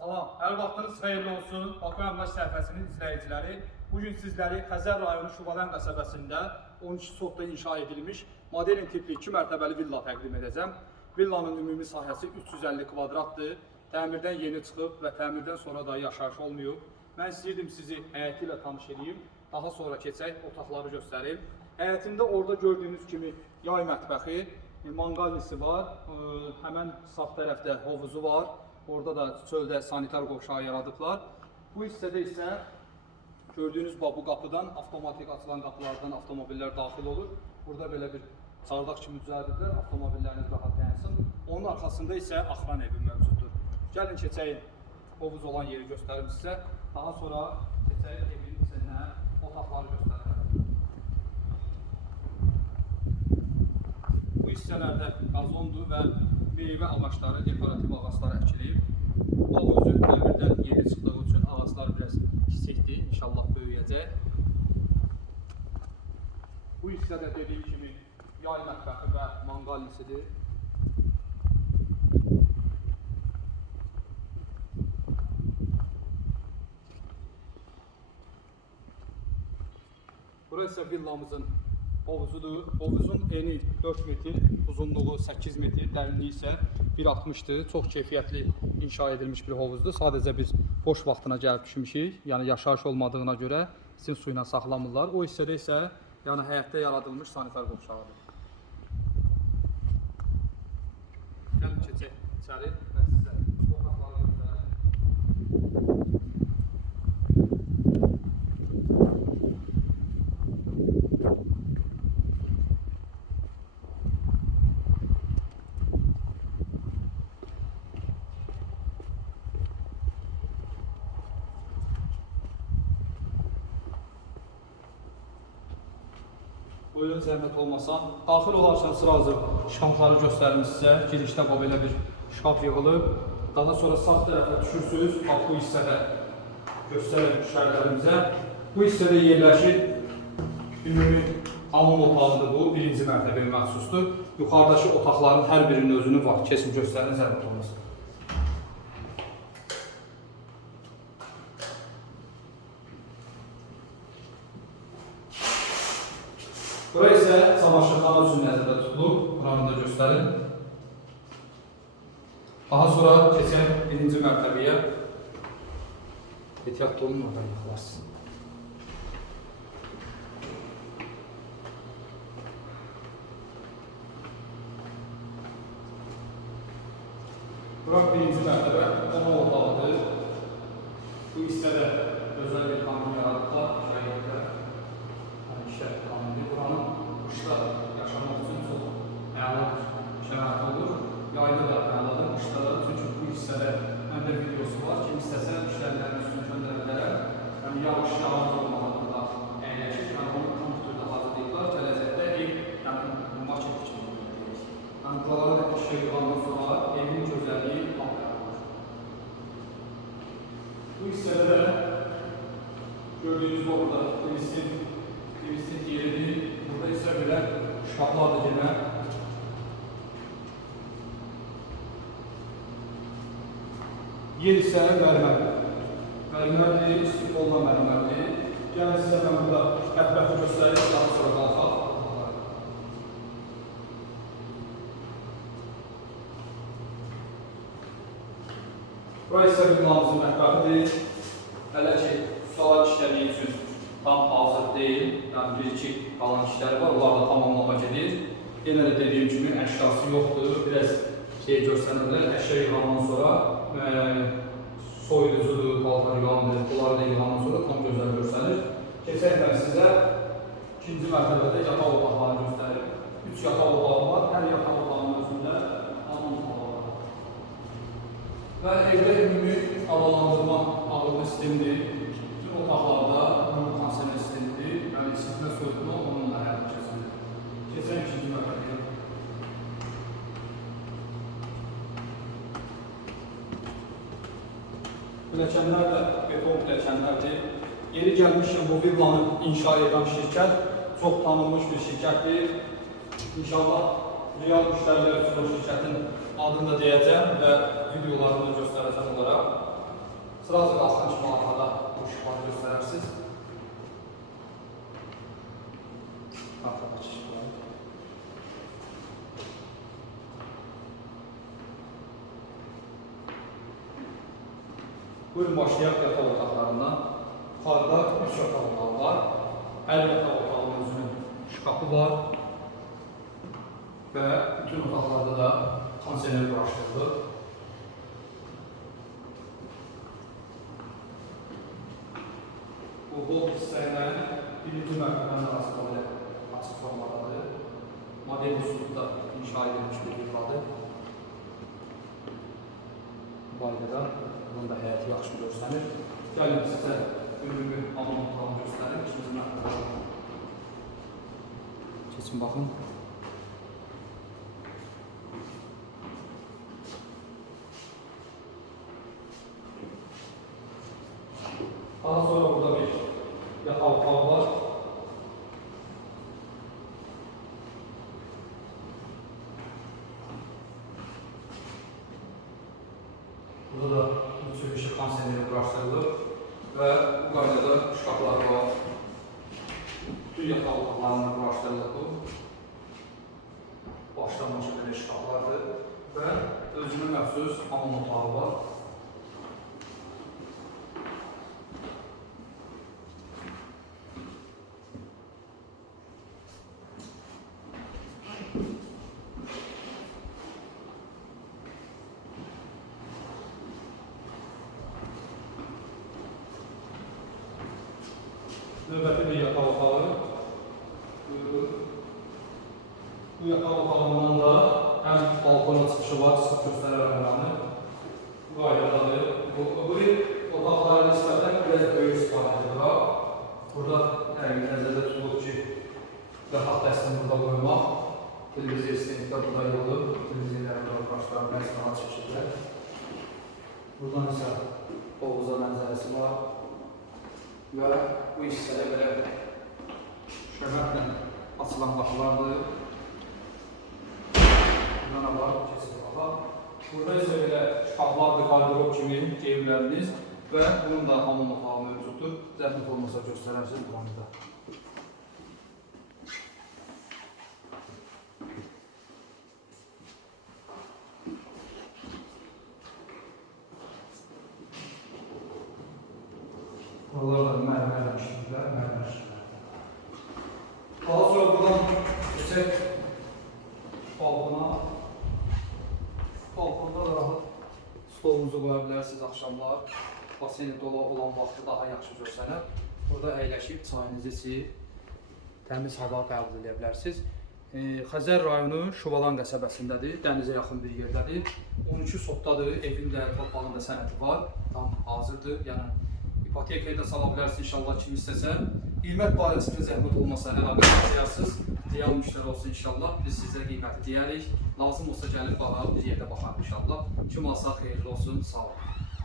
Salam, hər vaxtınız xeyirli olsun. Bakı Əmlak səhifəsinin izləyiciləri. Bu gün sizləri Xəzər rayonu Şubalan qəsəbəsində 12 sotda inşa edilmiş modern tipli 2 mərtəbəli villa təqdim edəcəm. Villanın ümumi sahəsi 350 kvadratdır. Təmirdən yeni çıxıb və təmirdən sonra da yaşayış olmayıb. Mən istəyirdim sizi həyəti ilə tanış edeyim. Daha sonra keçək otaqları göstərim. Həyətində orada gördüyünüz kimi yay mətbəxi, manqalisi var. e, Həmən sağ tərəfdə hovuzu var. Orada da çöldə sanitar qovşağı yaradıblar. Bu hissədə isə gördüyünüz bax bu qapıdan avtomatik açılan qapılardan avtomobillər daxil olur. Burada belə bir çardaq kimi düzəldiblər, avtomobilləriniz rahat dayansın. Onun arxasında isə axran evi mövcuddur. Gəlin keçək hovuz olan yeri göstərim sizə. Daha sonra keçək evin içinə otaqları göstərərəm. Bu hissələrdə qazondur və meyvə ağacları, dekorativ ağaclar əkilib. Bağ özü təmirdən yeni çıxdığı üçün ağaclar biraz kiçikdir, inşallah böyüyəcək. Bu hissədə dediyim kimi yay mətbəxi və manqal hissədir. Burası villamızın hovuzudur. Hovuzun eni 4 metr, uzunluğu 8 metr, dərinliyi isə 1.60-dır. Çox keyfiyyətli inşa edilmiş bir hovuzdur. Sadəcə biz boş vaxtına gəlib düşmüşük. Yəni yaşayış olmadığına görə sizin suyla saxlamırlar. O hissədə isə yəni həyətdə yaradılmış sanitar qovşağıdır. Gəlin keçək içəri Buyurun zəhmət olmasa. Daxil olarsanız razı şkafları göstərim sizə. Girişdə belə bir şkaf yığılıb. Daha sonra sağ tərəfə düşürsünüz. Bax bu hissədə göstərim müştərilərimizə. Bu hissədə yerləşir ümumi hamam otağıdır bu. Birinci mərtəbəyə məxsusdur. Yuxarıdakı otaqların hər birinin özünün var. Kesim göstərin zəhmət olmasın. Bura isə çamaşırxana üçün nəzərdə tutulub. Buranı da göstərin. Daha sonra keçək birinci mərtəbəyə. Ehtiyatlı olun, oradan yıxılarsın. Bura birinci mərtəbə, qonaq otağıdır. Bu hissədə gözəl bir kanun yaradıblar, şəhiddə. Yəni işə kanuni. Buranın qışda yaşamaq üçün çox əla bir şərait olur. Yayda da əladır, qışda da. Çünki bu hissədə məndə videosu var. Kim istəsə işlərlərini üstünü göndərə bilər. Yəni yağış yağmur olmalı burada əyləşir. Yəni onu kompüterdə hazırlayıblar. Gələcəkdə ev, yəni maket kimi görəcəksiniz. Yəni yığandan sonra evin gözəlliyi patlaq olur. Bu hissədə də gördüyünüz bu orada turistin turistin yeridir. Burada isə belə şkaflardır yenə. Yer isə mərmər. Mərmərdir, istiqolla mərmərdir. Gəlin sizə mən burada mətbəxi göstəreyim, daha sonra qalxaq. Bura isə binamızın mətbəxidir. Hələ ki, sual işlədiyi üçün tam hazır deyil. Yəni bir-iki qalan işləri var, onlar da tamamlama gedir. Yenə də dediyim kimi əşyası yoxdur. Biraz şey görsənə bilər. Əşya yığandan sonra ə, soyuducudur, paltar yığandır. Bunları da yığandan sonra tam gözəl görsənir. Keçək mən sizə ikinci mərtəbədə yataq otaqlarını göstərim. Üç yataq otağı var. Hər özündə hamam otağı var. Və evdə ümumi havalandırma ağırlı sistemidir. Bütün otaqlarda ümumi konserv sistemidir. Yəni isitmə soyutma onunla həyata keçirilir. Keçən ikinci mərtəbəyə. Pilləkənlər də beton pilləkənlərdir. Yeri gəlmişkən bu villanı inşa edən şirkət çox tanınmış bir şirkətdir. İnşallah real müştərilər o şirkətin adını da deyəcəm və videolarını da göstərəcəm onlara. Sırası qalxan kimi arxada bu işıqları göstərərsiniz. Arxada işıqları. Buyurun başlayaq yataq otaqlarından. Yuxarıda üç yataq otağı var. Hər yataq otağının özünün şkafı var. Və bütün otaqlarda da kondisioner quraşdırılıb. Bu bol hissələrin birinci mərtəbənin arasında açıq formadadır. Model üslubda inşa edilmiş bir villadır. Bayradan bunun da həyəti yaxşı görsənir. Gəlin sizə ümumi otağını göstərim. İkinci mərtəbədə. Keçin baxın. Daha sonra burada bir yatağı otağı var. Burada da üç ışık konseyneri quraşdırılıb və bu qaydada şkaflar var. Bütün yatağı otaqlarına quraşdırılıb bu. Başlanmış belə şkaflardır və özünə məxsus hamam otağı var. Növbəti bir yataq otağı. Buyurun. Bu yataq otağından da həm balkona çıxışı var, sizə göstərərəm buranı. Bu qaydadadır. Bu, bu otaqlara nisbətən biraz böyük istifadə var. Burada yəni, nəzərdə tutulub ki, rahat dəstini burada qoymaq. Televiziya sistemdə burada yolub, televiziyaları burada başlar, məskana çəkirlər. Buradan isə Oğuza mənzərəsi var. Və bu hissədə belə şöhrətlə açılan qapılardır. Var, keçid qapa. Burada isə belə şkaflardır, qardırop kimi geyimləriniz və bunun da hamam otağı mövcuddur. Zəhmət olmasa göstərərsiniz buranı da. Buralar da mərmərlə işləyirlər, mərmər işləyirlər. Daha sonra buradan keçək balkona. Balkonda da rahat stolunuzu qoya bilərsiniz axşamlar. Baseni dolu olan vaxtı daha yaxşı görsənər. Burada əyləşib çayınızı içib təmiz hava qəbul edə bilərsiniz. E, Xəzər rayonu Şuvalan qəsəbəsindədir, dənizə yaxın bir yerdədir. 12 sotdadır, evin də, torpağın da sənədi var, tam hazırdır. Yəni ipotekaya da sala bilərsiniz inşallah kim istəsə. Qiymət barəsində zəhmət olmasa əlaqə saxlayarsınız. Real müştəri olsun inşallah. Biz sizə qiyməti deyərik. Lazım olsa gəlib baxa bir yerdə baxarıq inşallah. Kim alsa xeyirli olsun. Sağ olun.